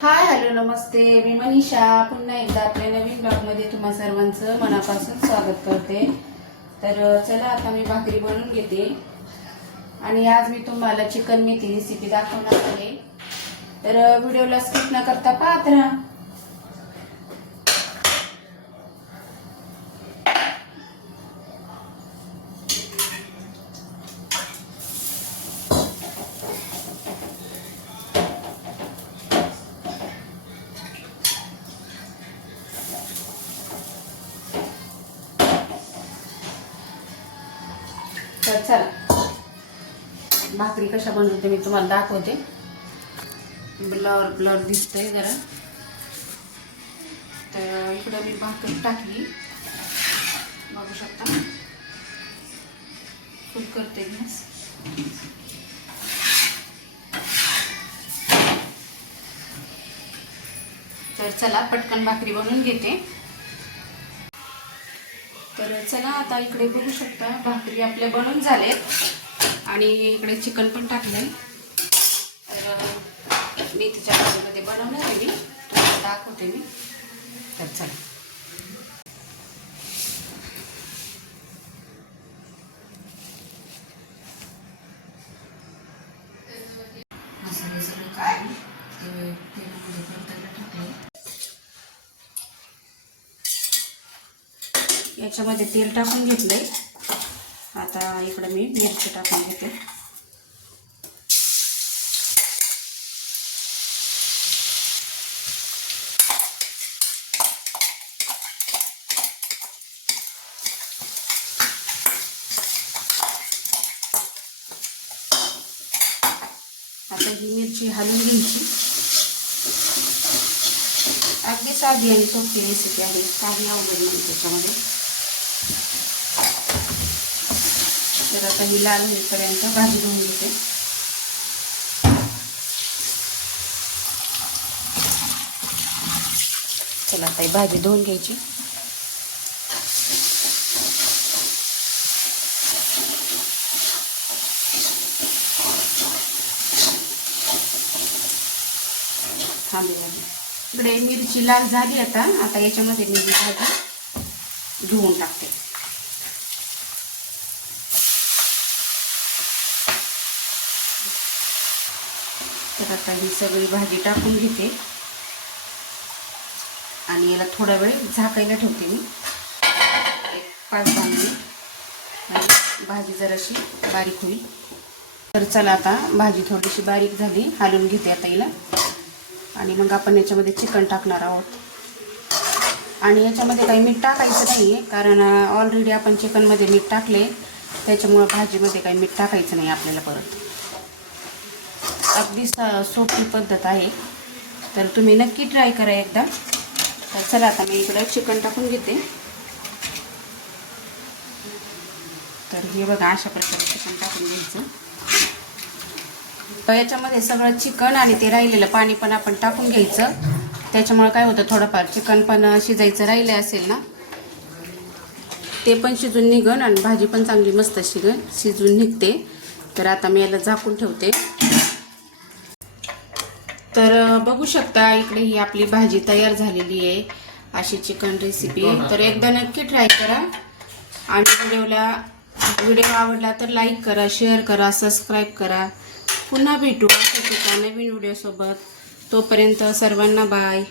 Hi hello नमस्ते, मी मनीषा पुन्हा एकदा आपल्या नवीन ब्लॉगमध्ये तुम्हा सर्वांचं मनापासून स्वागत करते। तर चला आता मी भाकरी बनवून घेते आणि आज मी तुम्हाला चिकन मेथी रेसिपी दाखवणार आहे। तर व्हिडिओला स्किप न करता पाहत राहा। तर चला भाकरी कशा बनवते मी तुम्हाला दाखवते। ब्लर दिसतंय जरा, तर इकडे मी भाकरी टाकली, बघू शकता। फुल करते गॅस। तर चला पटकन भाकरी बनवून घेते। तर चला आता इकडे बघू शकता भाकरी आपल्या बनवून झालेत आणि इकडे चिकन पण टाकले। तर मेथीच्या भाजीमध्ये बनवणार आहे मी, तुम्हाला दाखवते मी। तर चला मसाले सगळे काढून तेलामध्ये परतायला टाकले। याच्यामध्ये तेल टाकून घेतलंय। आता इकडे मी मिरची टाकून घेते। आता ही मिरची हलवून घ्यायची। अगदी साधी आणि सोपी रेसिपी आहे, काही अवघड नाही त्याच्यामध्ये। तर आता ही लाल होईपर्यंत भाजी धुवून घेते। चला आता ही भाजी धुवून घ्यायची। इकडे मिरची लाल झाली। आता याच्यामध्ये मी भाजी धुवून टाकते। तर आता ही सगळी भाजी टाकून घेते आणि याला थोडा वेळ झाकायला ठेवते मी, 5-10 मिनिट, आणि भाजी जराशी बारीक होईल। तर चला आता भाजी थोडीशी बारीक झाली, हलवून घेते आता हिला आणि मग आपण याच्यामध्ये चिकन टाकणार आहोत। आणि याच्यामध्ये काही मीठ टाकायचं नाही आहे, कारण ऑलरेडी आपण चिकनमध्ये मीठ टाकले, त्याच्यामुळं भाजीमध्ये काही मीठ टाकायचं नाही आपल्याला परत। अगदी सोपी पद्धत आहे, तर तुम्ही नक्की ट्राय करा एकदा। तर चला आता मी इकडे चिकन टाकून घेते। तर हे बघा अशा प्रकारे चिकन टाकून घ्यायचं। याच्यामध्ये सगळं चिकन आणि ते राहिलेलं पाणी पण आपण टाकून घ्यायचं, त्याच्यामुळे काय होतं, थोडंफार चिकन पण शिजायचं राहिले असेल ना, ते पण शिजून निघन आणि भाजी पण चांगली मस्त शिजून निघते। तर आता मी याला झाकून ठेवते। तर बघू शकता इकडे ही आपली भाजी तयार झालेली आहे, अशी चिकन रेसिपी। तर एकदा नक्की ट्राय करा आणि व्हिडिओ आवडला तर लाईक करा, शेअर करा, सबस्क्राईब करा। पुन्हा भेटू अशाच एका नवीन व्हिडिओसोबत। तोपर्यंत सर्वांना बाय।